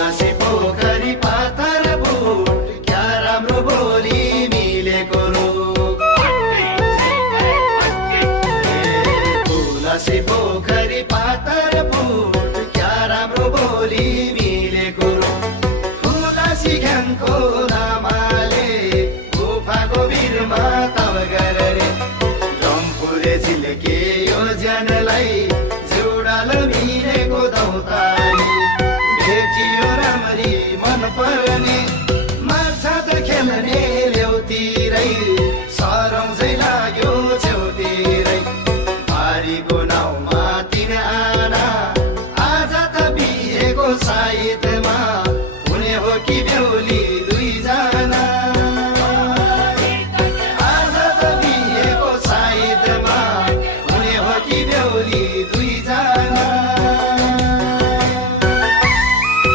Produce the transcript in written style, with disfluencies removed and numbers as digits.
फुलासे पोखरी पाथर बुट क्या राम्रो बोली मिलेको रूप फुलासे पोखरी पाथर बुट क्या राम्रो बोली मिलेको रूप फुलासी घामको लामाले गुफाको भिरमा तब गरे रम्फूले झिल्के यो जनलाई जुडाल मिलेको दौतारी भेटियो राम्ररी मन पर्ने माछा त खेल्ने ल्याउतिरै सरम चाहिँ लाग्यो छेउतिरै बारीको नाउँमा तिन आना आज त बिहेको साइतमा हुने हो कि बेहुली